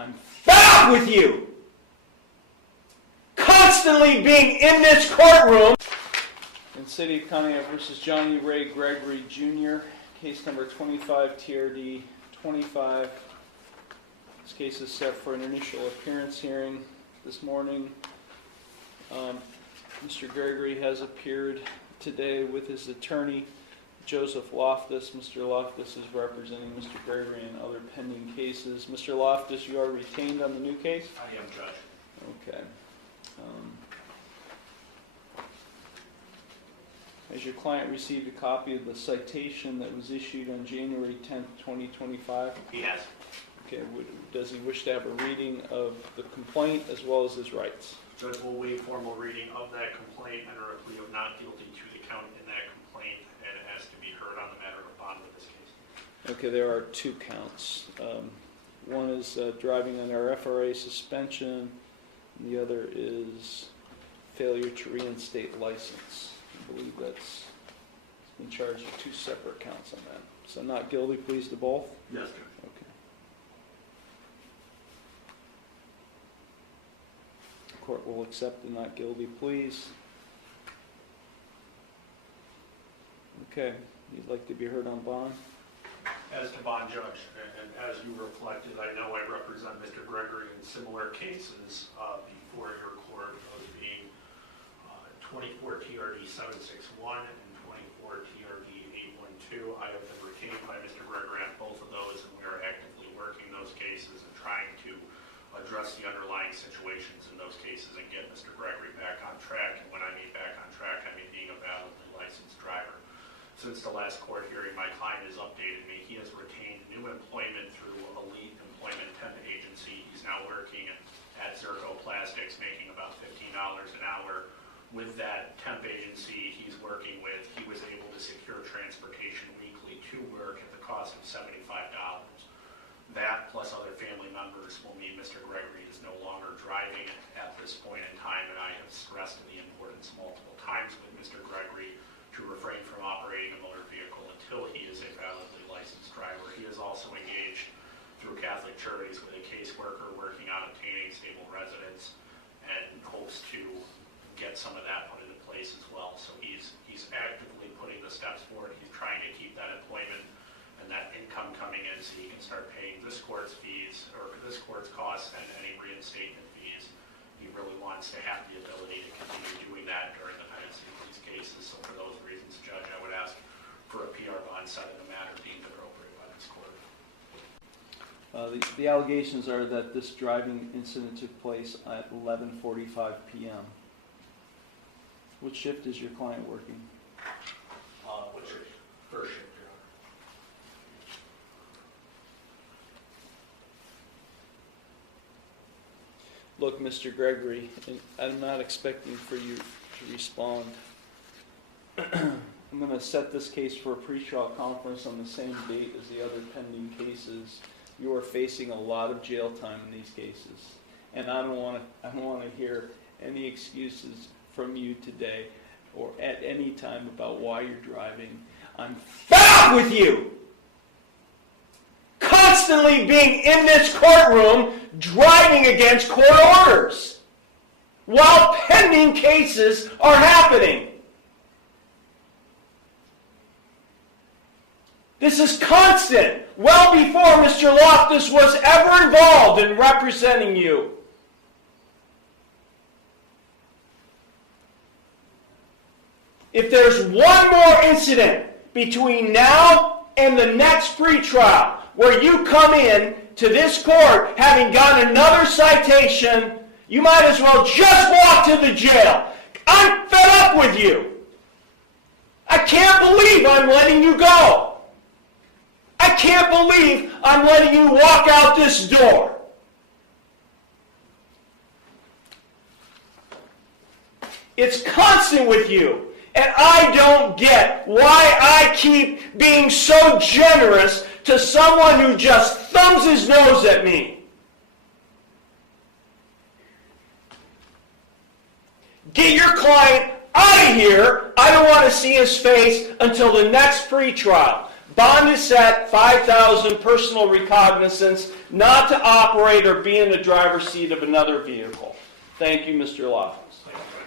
I'm fed up with you! Constantly being in this courtroom. In City of Conneaut versus Johnny Ray Gregory Jr., case number 25 TRD 25. This case is set for an initial appearance hearing this morning. Mr. Gregory has appeared today with his attorney, Joseph Loftus. Mr. Loftus is representing Mr. Gregory in other pending cases. Mr. Loftus, you are retained on the new case? I am, Judge. Okay. Has your client received a copy of the citation that was issued on January 10th, 2025? He has. Okay. Does he wish to have a reading of the complaint as well as his rights? Judge will waive formal reading of that complaint, enter a plea of not guilty to the count in that complaint, and ask to be heard on the matter of bond with this case. Okay, there are two counts. One is driving under FRA suspension, and the other is failure to reinstate license. I believe that's been charged with two separate counts on that. So not guilty pleas to both? Yes, Judge. Okay. The court will accept the not guilty pleas. Okay, you'd like to be heard on bond? As to bond, Judge, and as you reflected, I know I represent Mr. Gregory in similar cases before your court, those being 24 TRD 761 and 24 TRD 812. I have been retained by Mr. Gregory on both of those, and we are actively working those cases and trying to address the underlying situations in those cases and get Mr. Gregory back on track. And when I mean back on track, I mean being a validly licensed driver. Since the last court hearing, my client has updated me. He has retained new employment through Elite Employment Temp Agency. He's now working at Zirco Plastics, making about $15 an hour. With that temp agency he's working with, he was able to secure transportation weekly to work at the cost of $75. That, plus other family members, will mean Mr. Gregory is no longer driving at this point in time, and I have stressed the importance multiple times with Mr. Gregory to refrain from operating a motor vehicle until he is a validly licensed driver. He is also engaged through Catholic Charities with a caseworker working on obtaining stable residence and hopes to get some of that put into place as well. So he's actively putting the steps forward. He's trying to keep that employment and that income coming in so he can start paying this court's fees or this court's costs and any reinstatement fees. He really wants to have the ability to continue doing that during the pendency of these cases. So for those reasons, Judge, I would ask for a PR bond set in the matter deemed appropriate by this court. The allegations are that this driving incident took place at 11:45 p.m. What shift is your client working? Which is first shift, Your Honor. Look, Mr. Gregory, I'm not expecting for you to respond. I'm going to set this case for a pretrial conference on the same date as the other pending cases. You are facing a lot of jail time in these cases, and I don't want to hear any excuses from you today or at any time about why you're driving. I'm fed up with you! Constantly being in this courtroom driving against court orders while pending cases are happening. This is constant, well before Mr. Loftus was ever involved in representing you. If there's one more incident between now and the next pretrial where you come in to this court having gotten another citation, you might as well just walk to the jail. I'm fed up with you. I can't believe I'm letting you go. I can't believe I'm letting you walk out this door. It's constant with you. And I don't get why I keep being so generous to someone who just thumbs his nose at me. Get your client out of here. I don't want to see his face until the next pretrial. Bond is set, $5,000 personal recognizance, not to operate or be in the driver's seat of another vehicle. Thank you, Mr. Loftus. Thank you.